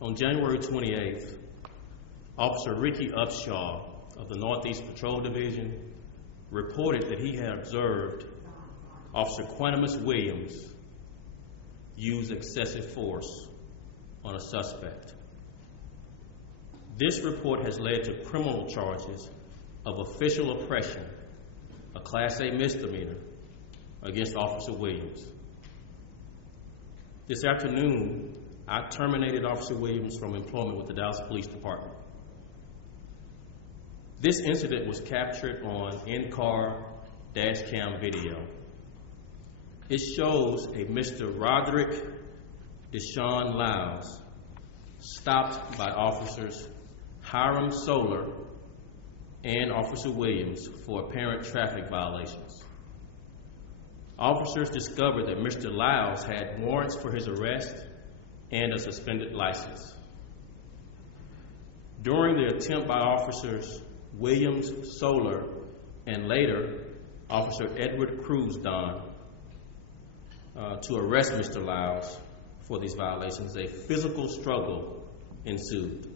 On January 28th, Officer Ricky Upshaw of the Northeast Patrol Division reported that he had observed Officer Quantimus Williams use excessive force on a suspect. This report has led to criminal charges of official oppression, a Class A misdemeanor, against Officer Williams. This afternoon, I terminated Officer Williams from employment with the Dallas Police Department. This incident was captured on in-car dash cam video. It shows a Mr. Roderick Deshaun Lyles stopped by Officers Hiram Solar and Officer Williams for apparent traffic violations. Officers discovered that Mr. Lyles had warrants for his arrest and a suspended license. During the attempt by Officers Williams, Solar, and later Officer Edward Cruz-Don to arrest Mr. Lyles for these violations, a physical struggle ensued.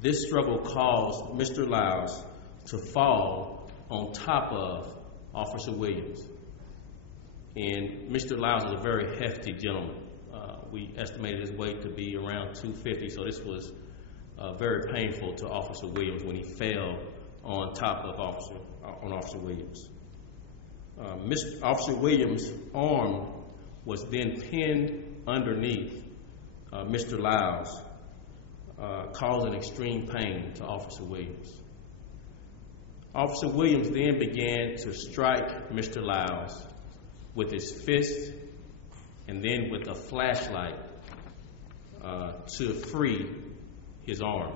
This struggle caused Mr. Lyles to fall on top of Officer Williams. And Mr. Lyles is a very hefty gentleman. We estimated his weight to be around 250, so this was very painful to Officer Williams when he fell on top of Officer Williams. Officer Williams' arm was then pinned underneath Mr. Lyles, causing extreme pain to Officer Williams. Officer Williams then began to strike Mr. Lyles with his fist and then with a flashlight to free his arm.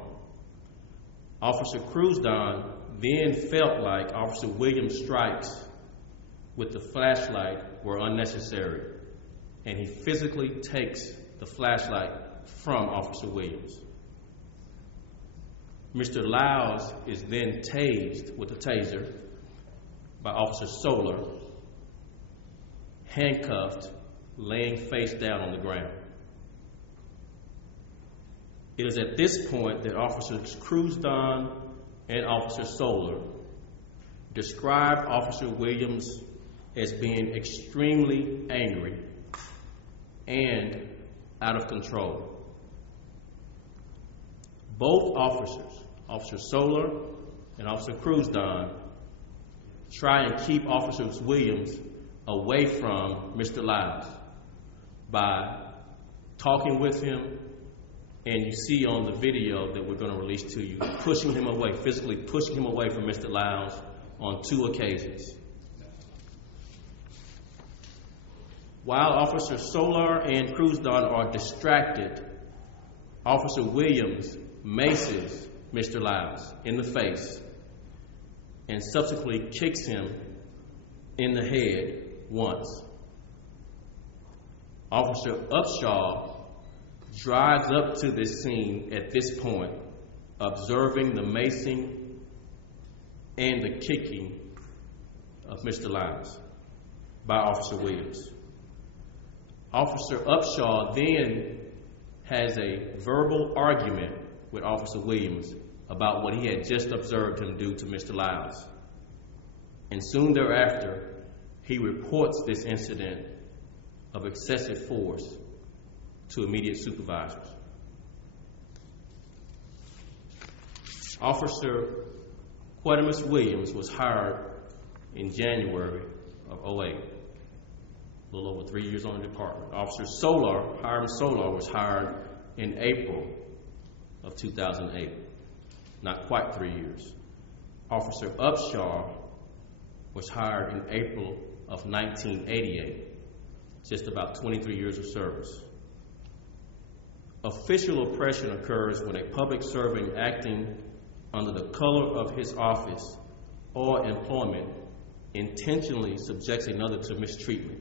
Officer Cruz-Don then felt like Officer Williams' strikes with the flashlight were unnecessary, and he physically takes the flashlight from Officer Williams. Mr. Lyles is then tased with a taser by Officer Solar, handcuffed, laying face down on the ground. It is at this point that Officers Cruz-Don and Officer Solar describe Officer Williams as being extremely angry and out of control. Both officers, Officer Solar and Officer Cruz-Don, try and keep Officer Williams away from Mr. Lyles by talking with him, and you see on the video that we're going to release to you, pushing him away, physically pushing him away from Mr. Lyles on 2 occasions. While Officer Solar and Cruz-Don are distracted, Officer Williams maces Mr. Lyles in the face and subsequently kicks him in the head once. Officer Upshaw drives up to this scene at this point, observing the macing and the kicking of Mr. Lyles by Officer Williams. Officer Upshaw then has a verbal argument with Officer Williams about what he had just observed him do to Mr. Lyles. And soon thereafter, he reports this incident of excessive force to immediate supervisors. Officer Quantimus Williams was hired in January of 2008, a little over 3 years on the department. Officer Hiram Solar, was hired in April of 2008, not quite 3 years. Officer Upshaw was hired in April of 1988, just about 23 years of service. Official oppression occurs when a public servant acting under the color of his office or employment intentionally subjects another to mistreatment.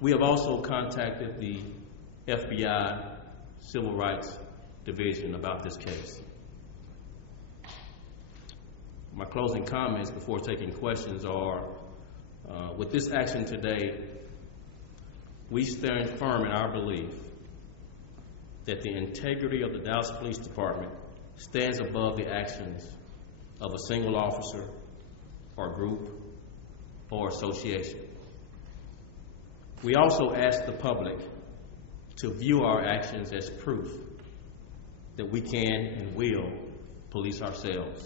We have also contacted the FBI Civil Rights Division about this case. My closing comments before taking questions are, with this action today, we stand firm in our belief that the integrity of the Dallas Police Department stands above the actions of a single officer or group or association. We also ask the public to view our actions as proof that we can and will police ourselves.